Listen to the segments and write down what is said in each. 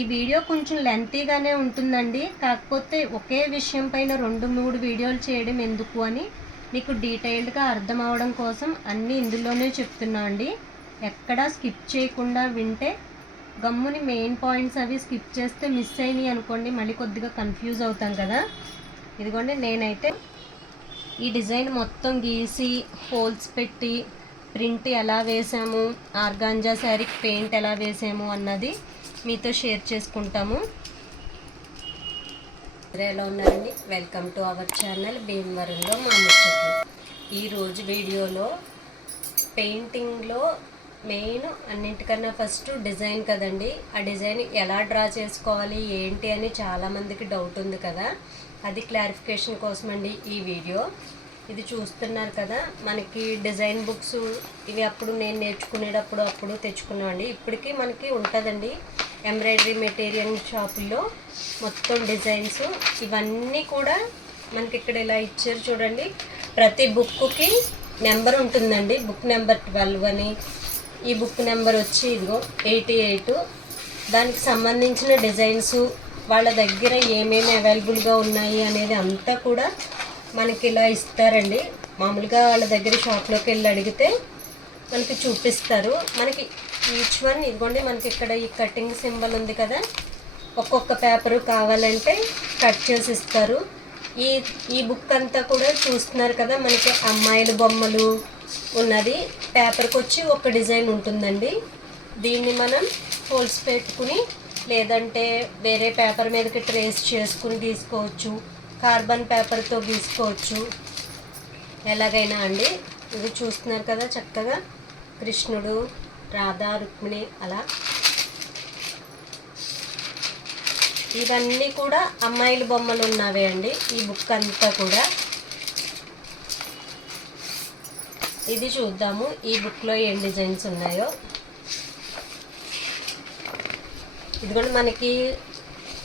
ఈ వీడియో కొంచెం లెంతీగానే ఉంటుందండి. కాకపోతే ఒకే విషయం పైన రెండు మూడు వీడియోలు చేయడం ఎందుకు అని మీకు డీటెయిల్డ్గా అర్థం అవడం కోసం అన్నీ ఇందులోనే చెప్తున్నా అండి. ఎక్కడా స్కిప్ చేయకుండా వింటే గమ్ముని మెయిన్ పాయింట్స్ అవి స్కిప్ చేస్తే మిస్ అయినాయి అనుకోండి మళ్ళీ కొద్దిగా కన్ఫ్యూజ్ అవుతాం కదా. ఇదిగోండి నేనైతే ఈ డిజైన్ మొత్తం గీసి హోల్స్ పెట్టి ప్రింట్ ఎలా వేసాము ఆర్గాంజా శారీకి పెయింట్ ఎలా వేసాము అన్నది మీతో షేర్ చేసుకుంటాము. సరే ఎలా ఉన్నారండి? వెల్కమ్ టు అవర్ ఛానల్ భీమవరంలో మా ముచ్చట్లు. ఈరోజు వీడియోలో పెయింటింగ్లో మెయిన్ అన్నింటికన్నా ఫస్ట్ డిజైన్ కదండి. ఆ డిజైన్ ఎలా డ్రా చేసుకోవాలి ఏంటి అని చాలామందికి డౌట్ ఉంది కదా. అది క్లారిఫికేషన్ కోసం అండి ఈ వీడియో. ఇది చూస్తున్నారు కదా మనకి డిజైన్ బుక్స్ ఇవి అప్పుడు నేను నేర్చుకునేటప్పుడు అప్పుడు తెచ్చుకున్నామండి. ఇప్పటికీ మనకి ఉంటుందండి. ఎంబ్రాయిడరీ మెటీరియల్ షాపుల్లో మొత్తం డిజైన్స్ ఇవన్నీ కూడా మనకి ఇక్కడ ఇలా ఇచ్చారు చూడండి. ప్రతి బుక్కి నెంబర్ ఉంటుందండి. బుక్ నెంబర్ ట్వెల్వ్ అని ఈ బుక్ నెంబర్ వచ్చి ఇదిగో ఎయిటీ ఎయిట్. దానికి సంబంధించిన డిజైన్స్ వాళ్ళ దగ్గర ఏమేమి అవైలబుల్గా ఉన్నాయి అనేది అంతా కూడా మనకి ఇలా ఇస్తారండి. మామూలుగా వాళ్ళ దగ్గర షాప్లోకి వెళ్ళి అడిగితే మనకి చూపిస్తారు. మనకి ఈచ్ వన్ ఇదిగోండి మనకి ఇక్కడ ఈ కటింగ్ సింబల్ ఉంది కదా. ఒక్కొక్క పేపరు కావాలంటే కట్ చేసి ఇస్తారు ఈ ఈ బుక్ అంతా కూడా చూస్తున్నారు కదా మనకి అమ్మాయిల బొమ్మలు ఉన్నది. పేపర్కి వచ్చి ఒక డిజైన్ ఉంటుందండి. దీన్ని మనం హోల్స్ పెట్టుకుని లేదంటే వేరే పేపర్ మీదకి ట్రేస్ చేసుకుని తీసుకోవచ్చు. కార్బన్ పేపర్తో గీసుకోవచ్చు. ఎలాగైనా అండి. ఇది చూస్తున్నారు కదా చక్కగా కృష్ణుడు రాధా రుక్మిణి అలా. ఇవన్నీ కూడా అమ్మాయిల బొమ్మలు ఉన్నవే అండి. ఈ బుక్ అంతా కూడా. ఇది చూద్దాము. ఈ బుక్లో ఏం డిజైన్స్ ఉన్నాయో. ఇది కూడా మనకి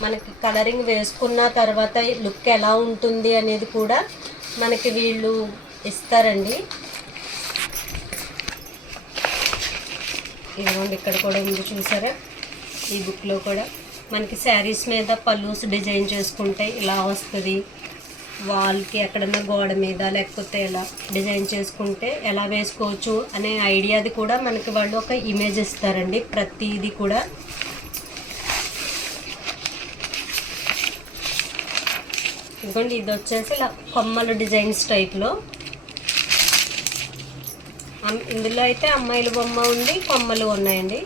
మనకి కలరింగ్ వేసుకున్న తర్వాత లుక్ ఎలా ఉంటుంది అనేది కూడా మనకి వీళ్ళు ఇస్తారండి. ఇదిగోండి ఇక్కడ కూడా ఉంది చూసారా? ఈ బుక్లో కూడా. మనకి శారీస్ మీద పల్లూస్ డిజైన్ చేసుకుంటే ఇలా వస్తుంది. వాల్కి ఎక్కడన్నా గోడ మీద లేకపోతే ఎలా డిజైన్ చేసుకుంటే ఎలా వేసుకోవచ్చు అనే ఐడియాది కూడా మనకి వాళ్ళు ఒక ఇమేజ్ ఇస్తారండి. ప్రతిది కూడా. ఇదిగోండి ఇది వచ్చేసి ఇలా కొమ్మల డిజైన్స్ టైప్లో ఇందులో అయితే అమ్మాయిల బొమ్మ ఉంది కొమ్మలు ఉన్నాయండి.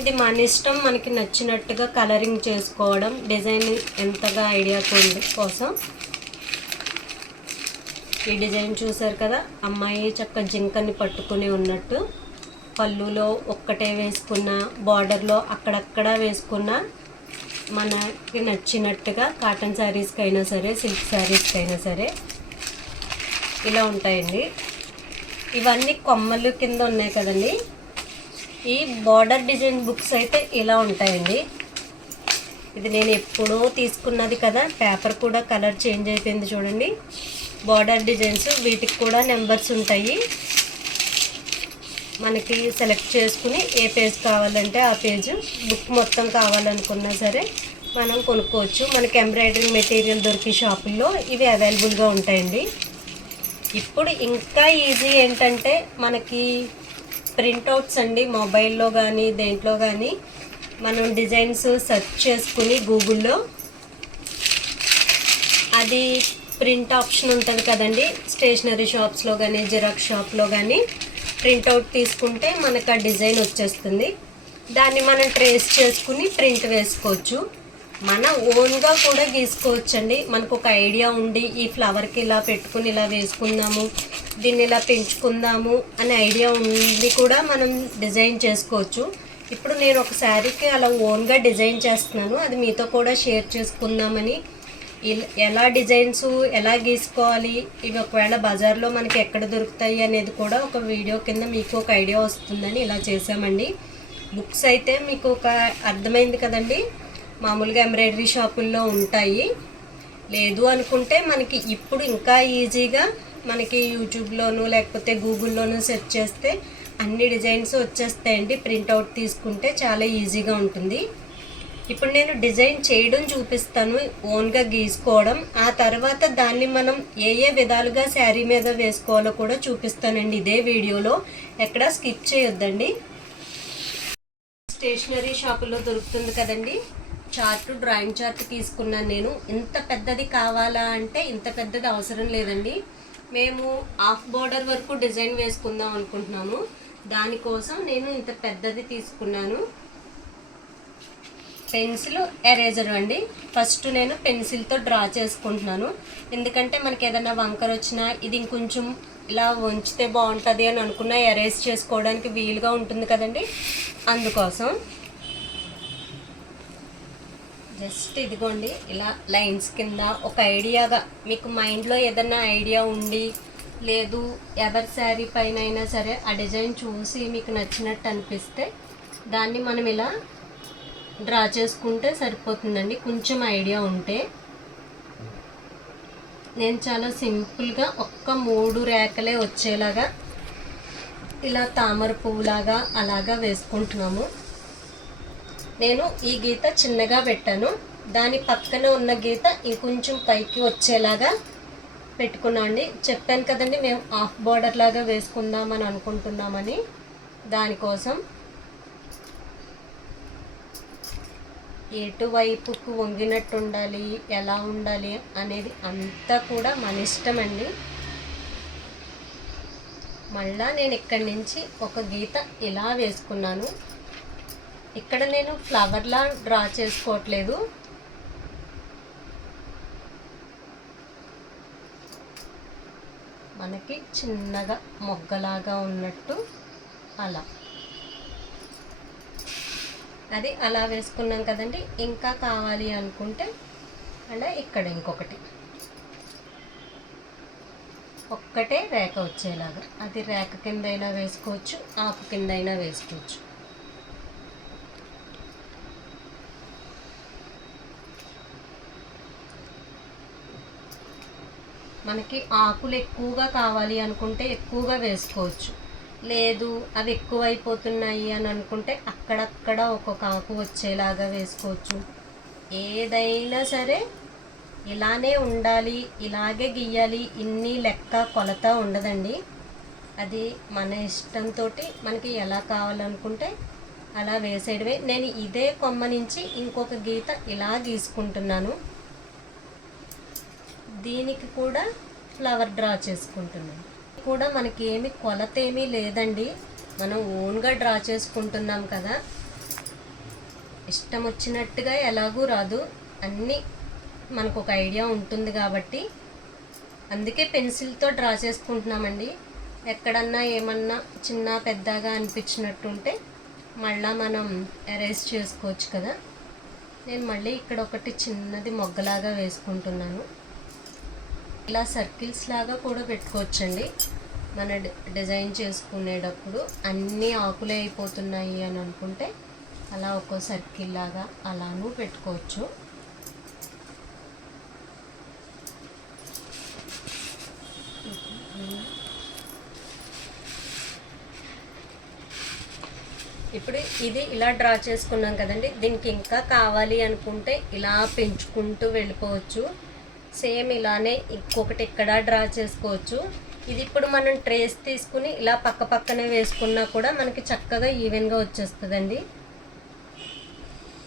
ఇది మన ఇష్టం మనకి నచ్చినట్టుగా కలరింగ్ చేసుకోవడం డిజైన్ ఎంతగా ఐడియా ఉంది కోసం. ఈ డిజైన్ చూసారు కదా అమ్మాయి చక్క జింకని పట్టుకుని ఉన్నట్టు. పళ్ళులో ఒక్కటే వేసుకున్న బార్డర్లో అక్కడక్కడ వేసుకున్న మనకి నచ్చినట్టుగా కాటన్ శారీస్కి అయినా సరే సిల్క్ శారీస్కి అయినా సరే ఇలా ఉంటాయండి. ఇవన్నీ కొమ్మలు కింద ఉన్నాయి కదండి. ఈ బార్డర్ డిజైన్ బుక్స్ అయితే ఇలా ఉంటాయండి. ఇది నేను ఎప్పుడో తీసుకున్నది కదా పేపర్ కూడా కలర్ చేంజ్ అయిపోయింది చూడండి. బార్డర్ డిజైన్స్ వీటికి కూడా నెంబర్స్ ఉంటాయి. మనకి సెలెక్ట్ చేసుకుని ఏ పేజ్ కావాలంటే ఆ పేజ్ బుక్ మొత్తం కావాలనుకున్నా సరే మనం కొనుక్కోవచ్చు. మనకి ఎంబ్రాయిడరీ మెటీరియల్ దొరికే షాపుల్లో ఇవి అవైలబుల్గా ఉంటాయండి. ఇప్పుడు ఇంకా ఈజీ ఏంటంటే మనకి ప్రింట్అవుట్స్ అండి మొబైల్లో కానీ దేంట్లో కానీ మనం డిజైన్స్ సెర్చ్ చేసుకుని గూగుల్లో అది ప్రింట్ ఆప్షన్ ఉంటుంది కదండి స్టేషనరీ షాప్స్లో కానీ జిరాక్స్ షాప్లో కానీ ప్రింట్అవుట్ తీసుకుంటే మనకు ఆ డిజైన్ వచ్చేస్తుంది. దాన్ని మనం ట్రేస్ చేసుకుని ప్రింట్ వేసుకోవచ్చు. మన ఓన్గా కూడా గీసుకోవచ్చండి. మనకు ఒక ఐడియా ఉండి ఈ ఫ్లవర్కి ఇలా పెట్టుకుని ఇలా వేసుకుందాము దీన్ని ఇలా పెంచుకుందాము అనే ఐడియా ఉండి కూడా మనం డిజైన్ చేసుకోవచ్చు. ఇప్పుడు నేను ఒక శారీకి అలా ఓన్గా డిజైన్ చేస్తున్నాను. అది మీతో కూడా షేర్ చేసుకుందామని. ఎలా డిజైన్స్ ఎలా గీసుకోవాలి ఇవి ఒకవేళ బజార్లో మనకి ఎక్కడ దొరుకుతాయి అనేది కూడా ఒక వీడియో కింద మీకు ఒక ఐడియా వస్తుందని ఇలా చేసామండి బుక్స్ అయితే మీకు ఒక అర్థమైంది కదండి. మామూలుగా ఎంబ్రాయిడరీ షాపుల్లో ఉంటాయి. లేదు అనుకుంటే మనకి ఇప్పుడు ఇంకా ఈజీగా మనకి యూట్యూబ్లోను లేకపోతే గూగుల్లోనూ సెర్చ్ చేస్తే అన్ని డిజైన్స్ వచ్చేస్తాయండి. ప్రింట్అవుట్ తీసుకుంటే చాలా ఈజీగా ఉంటుంది. ఇప్పుడు నేను డిజైన్ చేయడం చూపిస్తాను ఓన్గా గీసుకోవడం. ఆ తర్వాత దాన్ని మనం ఏ ఏ విధాలుగా శారీ మీద వేసుకోవాలో కూడా చూపిస్తానండి ఇదే వీడియోలో. ఎక్కడ స్కిప్ చేయొద్దండి. స్టేషనరీ షాపులో దొరుకుతుంది కదండి. చార్ట్ డ్రాయింగ్ చార్ట్ తీసుకున్నాను నేను. ఇంత పెద్దది కావాలా అంటే ఇంత పెద్దది అవసరం లేదండి. మేము హాఫ్ బోర్డర్ వరకు డిజైన్ వేసుకుందాం అనుకుంటున్నాము. దానికోసం నేను ఇంత పెద్దది తీసుకున్నాను. పెన్సిల్ ఎరేజర్ అండి. ఫస్ట్ నేను పెన్సిల్తో డ్రా చేసుకుంటున్నాను. ఎందుకంటే మనకి ఏదైనా వంకర వచ్చినా ఇది ఇంకొంచెం ఇలా ఉంచితే బాగుంటుంది అని అనుకున్నా ఎరేజ్ చేసుకోవడానికి వీలుగా ఉంటుంది కదండి. అందుకోసం జస్ట్ ఇదిగోండి ఇలా లైన్స్ కింద ఒక ఐడియాగా మీకు మైండ్లో ఏదైనా ఐడియా ఉండి లేదు ఎవరి శారీ పైన అయినా సరే ఆ డిజైన్ చూసి మీకు నచ్చినట్టు అనిపిస్తే దాన్ని మనం ఇలా డ్రా చేసుకుంటే సరిపోతుందండి. కొంచెం ఐడియా ఉంటే. నేను చాలా సింపుల్గా ఒక్క మూడు రేఖలే వచ్చేలాగా ఇలా తామర పువ్వులాగా అలాగా వేసుకుంటున్నాము. నేను ఈ గీత చిన్నగా పెట్టాను. దాని పక్కన ఉన్న గీత ఇంకొంచెం పైకి వచ్చేలాగా పెట్టుకున్నాండి. చెప్పాను కదండి మేము హాఫ్ బార్డర్ లాగా వేసుకుందామని అనుకుంటున్నామని. దానికోసం ఎటువైపుకు వంగినట్టు ఉండాలి ఎలా ఉండాలి అనేది అంతా కూడా మన ఇష్టం అండి మళ్ళా నేను ఇక్కడి నుంచి ఒక గీత ఇలా వేసుకున్నాను. ఇక్కడ నేను ఫ్లవర్లా డ్రా చేసుకోవట్లేదు. మనకి చిన్నగా మొగ్గలాగా ఉన్నట్టు అలా. అది అలా వేసుకున్నాం కదండి. ఇంకా కావాలి అనుకుంటే అలా ఇక్కడ ఇంకొకటి. ఒక్కటే రేఖ వచ్చేలాగా. అది రేఖ కింద అయినా వేసుకోవచ్చు ఆకు కింద అయినా వేసుకోవచ్చు. మనకి ఆకులు ఎక్కువగా కావాలి అనుకుంటే ఎక్కువగా వేసుకోవచ్చు. లేదు అవి ఎక్కువ అయిపోతున్నాయి అని అనుకుంటే అక్కడక్కడ ఒక్కొక్క ఆకు వచ్చేలాగా వేసుకోవచ్చు. ఏదైనా సరే ఇలానే ఉండాలి ఇలాగే గీయాలి ఇన్ని లెక్క కొలత ఉండదండి. అది మన ఇష్టంతో మనకి ఎలా కావాలనుకుంటే అలా వేసేయడమే. నేను ఇదే కొమ్మ నుంచి ఇంకొక గీత ఇలా గీసుకుంటున్నాను. దీనికి కూడా ఫ్లవర్ డ్రా చేసుకుంటున్నాను కూడా మనకి ఏమి కొలత ఏమీ లేదండి. మనం ఓన్గా డ్రా చేసుకుంటున్నాం కదా. ఇష్టం వచ్చినట్టుగా ఎలాగూ రాదు. అన్నీ మనకు ఒక ఐడియా ఉంటుంది కాబట్టి అందుకే పెన్సిల్తో డ్రా చేసుకుంటున్నామండి. ఎక్కడన్నా ఏమన్నా చిన్న పెద్దగా అనిపించినట్టుంటే మళ్ళా మనం ఎరేజ్ చేసుకోవచ్చు కదా. నేను మళ్ళీ ఇక్కడ ఒకటి చిన్నది మొగ్గలాగా వేసుకుంటున్నాను. ఇలా సర్కిల్స్ లాగా కూడా పెట్టుకోవచ్చండి. మన డిజైన్ చేసుకునేటప్పుడు అన్నీ ఆకులే అయిపోతున్నాయి అని అనుకుంటే అలా ఒక్కో సర్కిల్ లాగా అలానూ పెట్టుకోవచ్చు. ఇప్పుడు ఇది ఇలా డ్రా చేసుకున్నాం కదండి. దీనికి ఇంకా కావాలి అనుకుంటే ఇలా పెంచుకుంటూ వెళ్ళిపోవచ్చు. సేమ్ ఇలానే ఇంకొకటి ఇక్కడ డ్రా చేసుకోవచ్చు. ఇది ఇప్పుడు మనం ట్రేస్ తీసుకుని ఇలా పక్క పక్కనే వేసుకున్నా కూడా మనకి చక్కగా ఈవెన్గా వచ్చేస్తుందండి.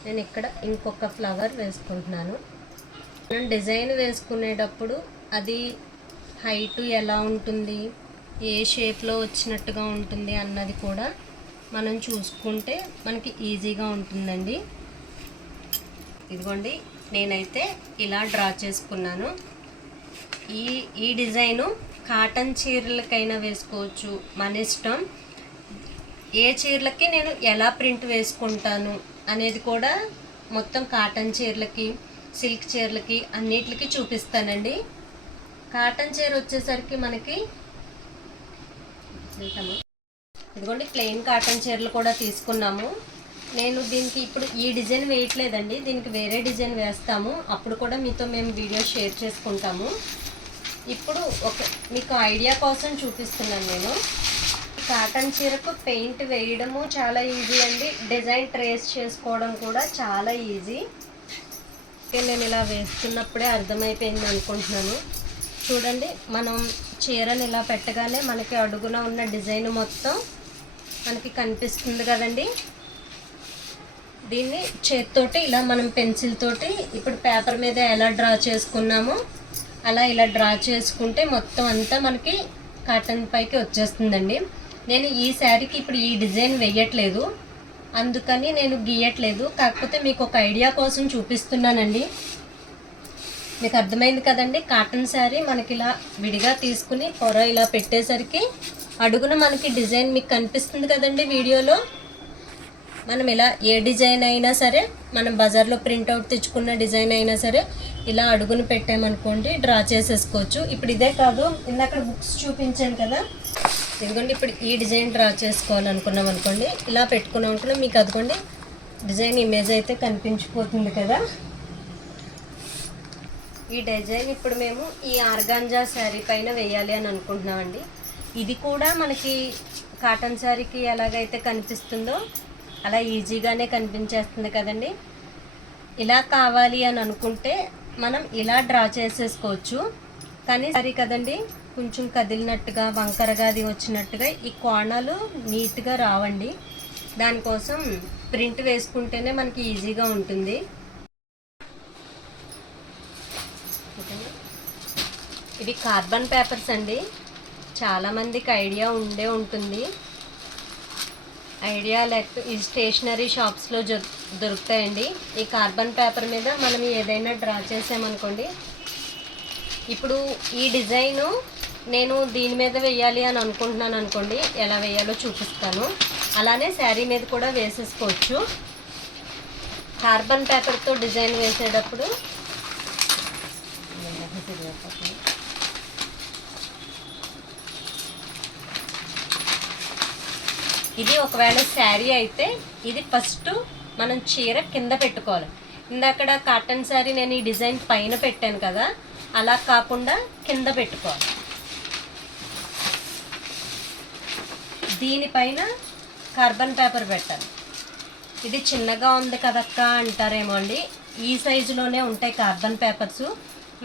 నేను ఇక్కడ ఇంకొక ఫ్లవర్ వేసుకుంటున్నాను. మనం డిజైన్ వేసుకునేటప్పుడు అది హైట్ ఎలా ఉంటుంది ఏ షేప్లో వచ్చినట్టుగా ఉంటుంది అన్నది కూడా మనం చూసుకుంటే మనకి ఈజీగా ఉంటుందండి. ఇదిగోండి నేనైతే ఇలా డ్రా చేసుకున్నాను. ఈ ఈ డిజైను కాటన్ చీరలకైనా వేసుకోవచ్చు మన ఇష్టం. ఏ చీరలకి నేను ఎలా ప్రింట్ వేసుకుంటాను అనేది కూడా మొత్తం కాటన్ చీరలకి సిల్క్ చీరలకి అన్నిటికి చూపిస్తానండి. కాటన్ చీర వచ్చేసరికి మనకి ఇదిగోండి ప్లెయిన్ కాటన్ చీరలు కూడా తీసుకున్నాము. నేను దీనికి ఇప్పుడు ఈ డిజైన్ వేయట్లేదండి దీనికి వేరే డిజైన్ వేస్తాము. అప్పుడు కూడా మీతో మేము వీడియో షేర్ చేసుకుంటాము. ఇప్పుడు ఒక మీకు ఐడియా కోసం చూపిస్తున్నాను నేను. కాటన్ చీరకు పెయింట్ వేయడము చాలా ఈజీ అండి. డిజైన్ ట్రేస్ చేసుకోవడం కూడా చాలా ఈజీ. ఓకే నేను ఇలా వేస్తున్నప్పుడే అర్థమైపోయింది అనుకుంటున్నాను. చూడండి మనం చీరని ఇలా పెట్టగానే మనకి అడుగున ఉన్న డిజైన్ మొత్తం మనకి కనిపిస్తుంది కదండి. దీన్ని చేత్తోటి ఇలా మనం పెన్సిల్ తోటి ఇప్పుడు పేపర్ మీద ఎలా డ్రా చేసుకున్నామో అలా ఇలా డ్రా చేసుకుంటే మొత్తం అంతా మనకి కాటన్ పైకి వచ్చేస్తుందండి. నేను ఈ శారీకి ఇప్పుడు ఈ డిజైన్ వేయట్లేదు. అందుకని నేను గీయట్లేదు. కాకపోతే మీకు ఒక ఐడియా కోసం చూపిస్తున్నానండి. మీకు అర్థమైంది కదండి? కాటన్ శారీ మనకి ఇలా విడిగా తీసుకుని పొర ఇలా పెట్టేసరికి అడుగున మనకి డిజైన్ మీకు కనిపిస్తుంది కదండి వీడియోలో? మనం ఇలా ఏ డిజైన్ అయినా సరే మనం బజార్లో ప్రింట్అవుట్ తెచ్చుకున్న డిజైన్ అయినా సరే ఇలా అడుగును పెట్టామనుకోండి డ్రా చేసేసుకోవచ్చు. ఇప్పుడు ఇదే కాదు ఇందాక బుక్స్ చూపించాను కదా. ఇదిగోండి ఇప్పుడు ఈ డిజైన్ డ్రా చేసుకోవాలనుకున్నాం అనుకోండి ఇలా పెట్టుకున్నాం అనుకున్నా మీకు అదిగోండి డిజైన్ ఇమేజ్ అయితే కనిపించిపోతుంది కదా. ఈ డిజైన్ ఇప్పుడు మేము ఈ ఆర్గాంజా శారీ పైన వేయాలి అని అనుకుంటున్నామండి. ఇది కూడా మనకి కాటన్ శారీకి ఎలాగైతే కనిపిస్తుందో అలా ఈజీగానే కనిపించేస్తుంది కదండి. ఇలా కావాలి అని అనుకుంటే మనం ఇలా డ్రా చేసేసుకోవచ్చు. కానీ సరే కదండి కొంచెం కదిలినట్టుగా వంకరగా అది వచ్చినట్టుగా ఈ కోణాలు నీట్గా రావండి. దానికోసం ప్రింట్ వేసుకుంటేనే మనకి ఈజీగా ఉంటుంది. ఇది ఇవి కార్బన్ పేపర్స్ అండి. చాలామందికి ఐడియా ఉండే ఉంటుంది. ఐడియా లెట్ ఈ స్టేషనరీ షాప్స్లో జొ- దొరుకుతాయండి. ఈ కార్బన్ పేపర్ మీద మనం ఏదైనా డ్రా చేసామనుకోండి ఇప్పుడు ఈ డిజైను నేను దీని మీద వేయాలి అని అనుకుంటున్నాను అనుకోండి ఎలా వేయాలో చూపిస్తాను. అలానే శారీ మీద కూడా వేసేసుకోవచ్చు. కార్బన్ పేపర్తో డిజైన్ వేసేటప్పుడు ఇది ఒకవేళ శారీ అయితే ఇది ఫస్ట్ మనం చీర కింద పెట్టుకోవాలి. ఇందాకడ కాటన్ శారీ నేను ఈ డిజైన్ పైన పెట్టాను కదా అలా కాకుండా కింద పెట్టుకోవాలి. దీనిపైన కార్బన్ పేపర్ పెట్టాలి. ఇది చిన్నగా ఉంది కదక్క అంటారేమో అండి. ఈ సైజులోనే ఉంటాయి కార్బన్ పేపర్స్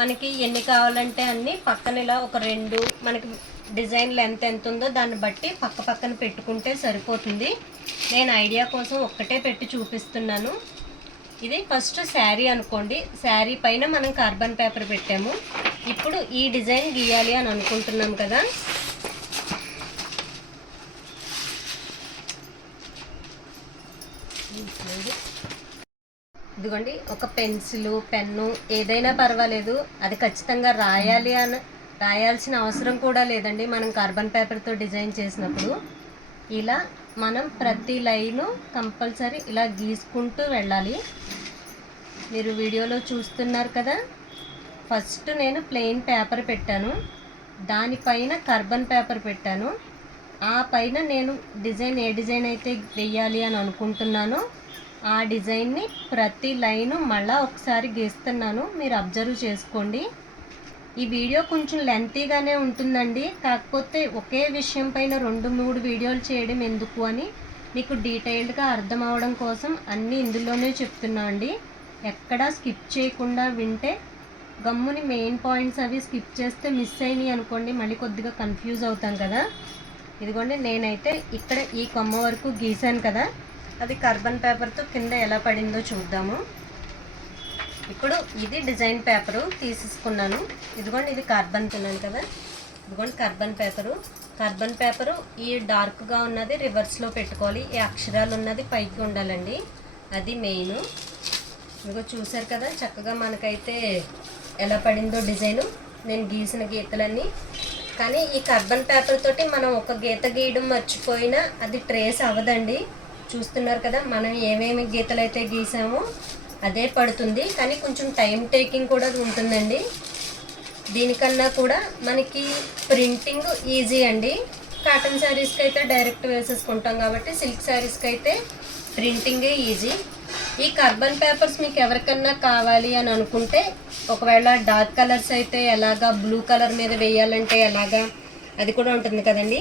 మనకి ఎన్ని కావాలంటే అన్నీ పక్కన ఇలా ఒక రెండు మనకి డిజైన్ లెంత్ ఎంత ఉందో దాన్ని బట్టి పక్క పక్కన పెట్టుకుంటే సరిపోతుంది. నేను ఐడియా కోసం ఒక్కటే పెట్టి చూపిస్తున్నాను. ఇది ఫస్ట్ శారీ అనుకోండి. శారీ పైన మనం కార్బన్ పేపర్ పెట్టాము. ఇప్పుడు ఈ డిజైన్ గీయాలి అని అనుకుంటున్నాం కదా. ఇదిగోండి ఒక పెన్సిల్ పెన్ను ఏదైనా పర్వాలేదు. అది ఖచ్చితంగా రాయాలి అని రాయాల్సిన అవసరం కూడా లేదండి. మనం కార్బన్ పేపర్తో డిజైన్ చేసినప్పుడు ఇలా మనం ప్రతి లైను కంపల్సరీ ఇలా గీసుకుంటూ వెళ్ళాలి. మీరు వీడియోలో చూస్తున్నారు కదా. ఫస్ట్ నేను ప్లెయిన్ పేపర్ పెట్టాను. దానిపైన కార్బన్ పేపర్ పెట్టాను. ఆ పైన నేను డిజైన్ ఏ డిజైన్ అయితే వెయ్యాలి అని అనుకుంటున్నానో ఆ డిజైన్ని ప్రతి లైను మళ్ళా ఒకసారి గీస్తున్నాను. మీరు అబ్జర్వ్ చేసుకోండి. ఈ వీడియో కొంచెం లెంతీగానే ఉంటుందండి. కాకపోతే ఒకే విషయం పైన రెండు మూడు వీడియోలు చేయడం ఎందుకు అని మీకు డీటెయిల్డ్గా అర్థం అవడం కోసం అన్నీ ఇందులోనే చెప్తున్నా అండి. ఎక్కడా స్కిప్ చేయకుండా వింటే గమ్ముని మెయిన్ పాయింట్స్ అవి స్కిప్ చేస్తే మిస్ అయినాయి అనుకోండి మళ్ళీ కొద్దిగా కన్ఫ్యూజ్ అవుతాం కదా. ఇదిగోండి నేనైతే ఇక్కడ ఈ కొమ్మ వరకు గీసాను కదా. అది కార్బన్ పేపర్తో కింద ఎలా పడిందో చూద్దాము. ఇప్పుడు ఇది డిజైన్ పేపరు తీసేసుకున్నాను. ఇదిగోండి ఇది కార్బన్ తిన్నాను కదా. ఇదిగోండి కార్బన్ పేపరు. కార్బన్ పేపరు ఈ డార్క్గా ఉన్నది రివర్స్లో పెట్టుకోవాలి. ఈ అక్షరాలు ఉన్నది పైకి ఉండాలండి. అది మెయిన్. ఇదిగో చూసారు కదా చక్కగా మనకైతే ఎలా పడిందో డిజైను. నేను గీసిన గీతలన్నీ. కానీ ఈ కార్బన్ పేపర్ తోటి మనం ఒక గీత గీయడం మర్చిపోయినా అది ట్రేస్ అవ్వదండి. చూస్తున్నారు కదా మనం ఏమేమి గీతలు అయితే గీసామో అదే పడుతుంది కానీ కొంచెం టైం టేకింగ్ కూడా ఉంటుందండి. దీనికన్నా కూడా మనకి ప్రింటింగ్ ఈజీ అండి. కాటన్ శారీస్కి అయితే డైరెక్ట్ వేసేసుకుంటాం కాబట్టి సిల్క్ శారీస్కి అయితే ప్రింటింగే ఈజీ ఈ కార్బన్ పేపర్స్ మీకు ఎవరికన్నా కావాలి అని అనుకుంటే ఒకవేళ డార్క్ కలర్స్ అయితే ఎలాగా బ్లూ కలర్ మీద వేయాలంటే ఎలాగా అది కూడా ఉంటుంది కదండి.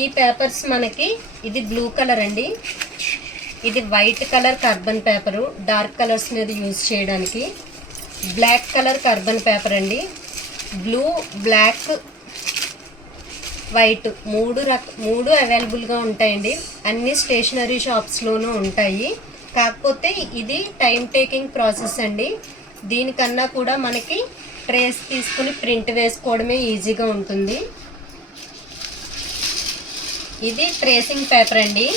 ఈ పేపర్స్ మనకి ఇది బ్లూ కలర్ అండి. ఇది white colour carbon paper dark colours మీద యూజ్ చేయడానికి. బ్లాక్ కలర్ కార్బన్ పేపర్ అండి. బ్లూ బ్లాక్ వైట్ మూడు రక మూడు అవైలబుల్గా ఉంటాయండి. అన్ని స్టేషనరీ షాప్స్లోనూ ఉంటాయి. కాకపోతే ఇది టైం టేకింగ్ ప్రాసెస్ అండి. దీనికన్నా కూడా మనకి ట్రేస్ తీసుకుని ప్రింట్ వేసుకోవడమే ఈజీగా ఉంటుంది. ఇది ట్రేసింగ్ పేపర్ అండి.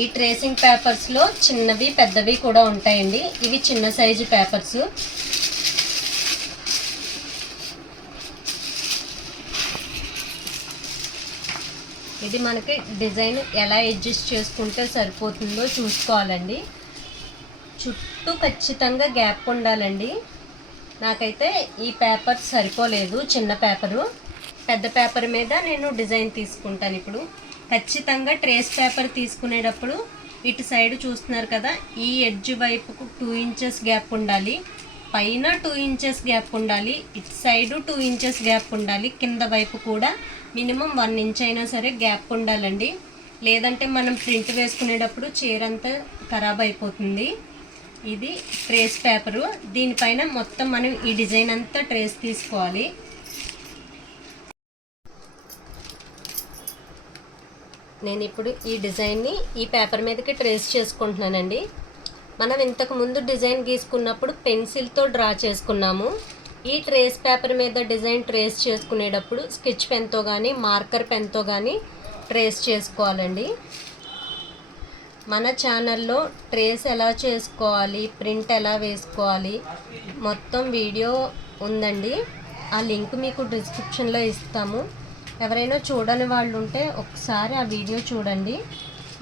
ఈ ట్రేసింగ్ పేపర్స్లో చిన్నవి పెద్దవి కూడా ఉంటాయండి. ఇవి చిన్న సైజు పేపర్స్ ఇది మనకి డిజైన్ ఎలా అడ్జస్ట్ చేసుకుంటే సరిపోతుందో చూసుకోవాలండి. చుట్టూ ఖచ్చితంగా గ్యాప్ ఉండాలండి. నాకైతే ఈ పేపర్ సరిపోలేదు చిన్న పేపరు పెద్ద పేపర్ మీద నేను డిజైన్ తీసుకుంటాను ఇప్పుడు. ఖచ్చితంగా ట్రేస్ పేపర్ తీసుకునేటప్పుడు ఇటు సైడ్ చూస్తున్నారు కదా ఈ ఎడ్జ్ వైపుకు టూ ఇంచెస్ గ్యాప్ ఉండాలి పైన టూ ఇంచెస్ గ్యాప్ ఉండాలి ఇటు సైడు టూ ఇంచెస్ గ్యాప్ ఉండాలి కింద వైపు కూడా మినిమం వన్ ఇంచ్ అయినా సరే గ్యాప్ ఉండాలండి. లేదంటే మనం ప్రింట్ వేసుకునేటప్పుడు చీర అంతా ఖరాబ్ అయిపోతుంది. ఇది ట్రేస్ పేపరు. దీనిపైన మొత్తం మనం ఈ డిజైన్ అంతా ట్రేస్ తీసుకోవాలి. నేను ఇప్పుడు ఈ డిజైన్ని ఈ పేపర్ మీదకి ట్రేస్ చేసుకుంటున్నానండి. మనం ఇంతకు ముందు డిజైన్ గీసుకున్నప్పుడు పెన్సిల్తో డ్రా చేసుకున్నాము. ఈ ట్రేస్ పేపర్ మీద డిజైన్ ట్రేస్ చేసుకునేటప్పుడు స్కెచ్ పెన్తో కానీ మార్కర్ పెన్తో కానీ ట్రేస్ చేసుకోవాలండి. మన ఛానల్లో ట్రేస్ ఎలా చేసుకోవాలి ప్రింట్ ఎలా వేసుకోవాలి మొత్తం వీడియో ఉందండి. ఆ లింక్ మీకు డిస్క్రిప్షన్లో ఇస్తాము. ఎవరైనా చూడని వాళ్ళు ఉంటే ఒకసారి ఆ వీడియో చూడండి.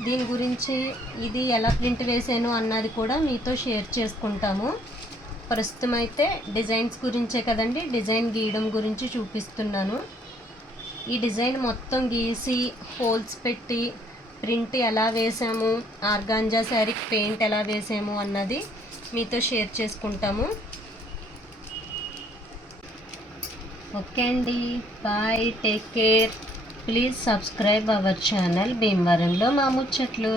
దీని గురించి ఇది ఎలా ప్రింట్ వేసాను అన్నది కూడా మీతో షేర్ చేసుకుంటాము. ప్రస్తుతం అయితే డిజైన్స్ గురించే కదండి. డిజైన్ గీయడం గురించి చూపిస్తున్నాను. ఈ డిజైన్ మొత్తం గీసి హోల్స్ పెట్టి ప్రింట్ ఎలా వేసాము ఆర్గాంజా శారీకి పెయింట్ ఎలా వేసాము అన్నది మీతో షేర్ చేసుకుంటాము. ఓకే అండి. Bye take care please subscribe our channel భీమవరంలో మా ముచ్చట్లు.